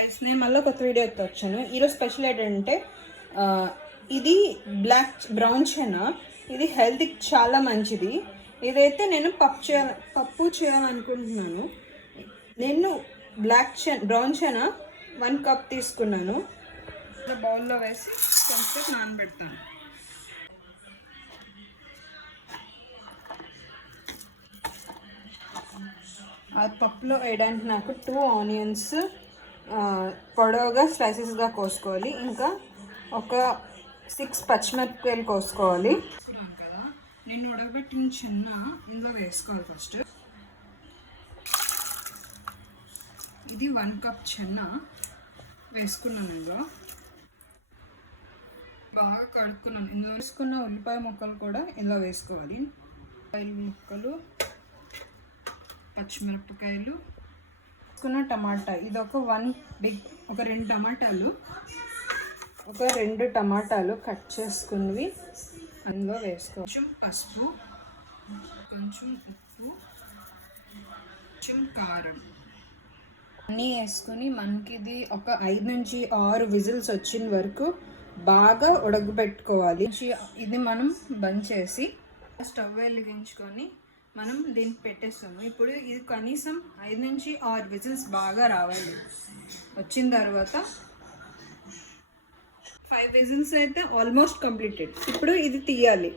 Guys, నేను మళ్ళీ కొత్త వీడియో అయితే వచ్చాను. ఈరోజు స్పెషల్ ఏంటంటే ఇది బ్రౌన్ చెనా. ఇది హెల్త్కి చాలా మంచిది. ఇదైతే నేను పప్పు చేయాలనుకుంటున్నాను. నేను బ్రౌన్ చెనా 1 కప్ తీసుకున్నాను. బౌల్లో వేసి కొంచెం నానబెడతాను. అది పప్పులో వేయడానికి నాకు 2 ఆనియన్స్ పొడవుగా స్లైసెస్గా కోసుకోవాలి. ఇంకా ఒక 6 పచ్చిమిరపకాయలు కోసుకోవాలి. కదా నేను ఉడకబెట్టిన చిన్న ఇందులో వేసుకోవాలి. ఫస్ట్ ఇది 1 కప్ చెన్న వేసుకున్నాను. ఇందులో బాగా కడుక్కున్నాను. ఇందులో వేసుకున్న ఉల్లిపాయ ముక్కలు కూడా ఇందులో వేసుకోవాలి. ఉల్లిపాయల ముక్కలు, పచ్చిమిరపకాయలు, వేసుకున్న టమాటా. ఇది ఒక 2 టమాటాలు, ఒక 2 టమాటాలు కట్ చేసుకున్నవి అందులో వేసుకో. కొంచెం పసుపు, కొంచెం ఉప్పు, కొంచెం కారం అన్నీ వేసుకొని మనకి ఇది ఒక 5 నుంచి 6 విజిల్స్ వచ్చిన వరకు బాగా ఉడకబెట్టుకోవాలి. ఇది మనం బంద్ చేసి స్టవ్ వెలిగించుకొని మనం దీన్ని పెట్టేస్తాము. ఇప్పుడు ఇది కనీసం 5 నుంచి 6 విజిల్స్ బాగా రావాలి. వచ్చిన తర్వాత 5 విజిల్స్ అయితే ఆల్మోస్ట్ కంప్లీటెడ్. ఇప్పుడు ఇది తీయాలి.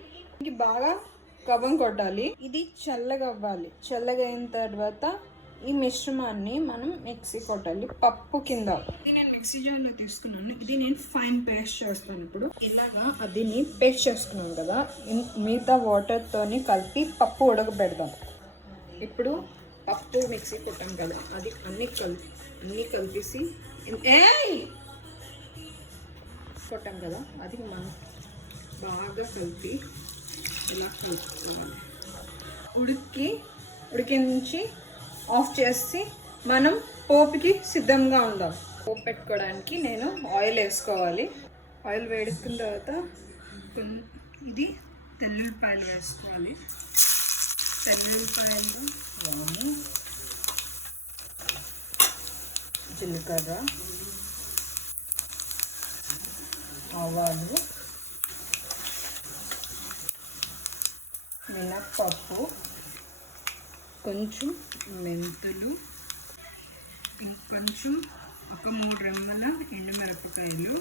ఇది బాగా కవం కొట్టాలి. ఇది చల్లగా అవ్వాలి. చల్లగా అయిన తర్వాత ఈ మిశ్రమాన్ని మనం మిక్సీ కొట్టాలి. పప్పు కింద ఇది నేను మిక్సీ జార్లో తీసుకున్నాను. ఇది నేను ఫైన్ పేస్ట్ చేస్తాను. ఇప్పుడు ఇలాగా అదిని పేస్ట్ చేసుకున్నాను కదా, మిగతా వాటర్తోని కలిపి పప్పు ఉడకబెడదాం. ఇప్పుడు పప్పు మిక్సీ కొట్టాం కదా, అది అన్నీ కలిపేసి కొట్టాం కదా, అది మనం బాగా కలిపి ఇలా కలుపుకోవాలి. ఉడికించి ఆఫ్ చేసి మనం పోపుకి సిద్ధంగా ఉందాం. పోపు పెట్టుకోవడానికి నేను ఆయిల్ వేసుకోవాలి. ఆయిల్ వేడుకున్న తర్వాత ఇది తెల్లుల్లిపాయలు వేసుకోవాలి. తెల్లుల్లిపాయలు, వాము, జీలకర్ర, ఆవాలు, మినప్పప్పు, కొంచెం మెంతులు, కొంచెం ఒక 3 రెమ్మల ఎండుమిరపకాయలు,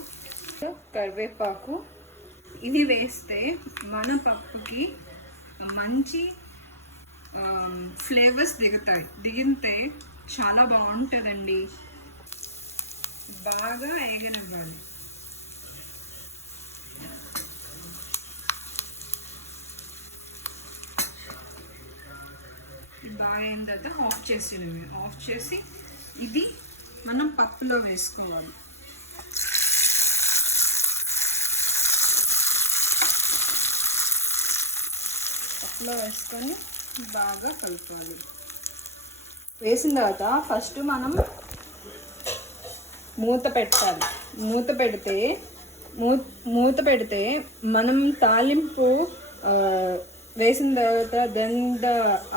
కరివేపాకు. ఇది వేస్తే మన పప్పుకి మంచి ఫ్లేవర్స్ దిగితే చాలా బాగుంటుందండి. బాగా వేగనివ్వాలి. బాగా అయిన తర్వాత ఆఫ్ చేసి ఇది మనం పప్పులో వేసుకోవాలి. పప్పులో వేసుకొని బాగా కలుపుకోవాలి. వేసిన తర్వాత ఫస్ట్ మనం మూత పెట్టాలి. మూత పెడితే మనం తాలింపు వేసిన తర్వాత ద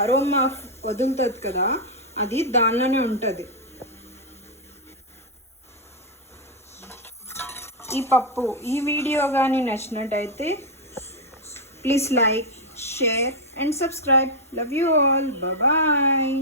అరోమా వదులుతుంది కదా, అది దానిలోనే ఉంటుంది. ఈ వీడియో కానీ నచ్చినట్టయితే please like, share and subscribe. Love you all. Bye.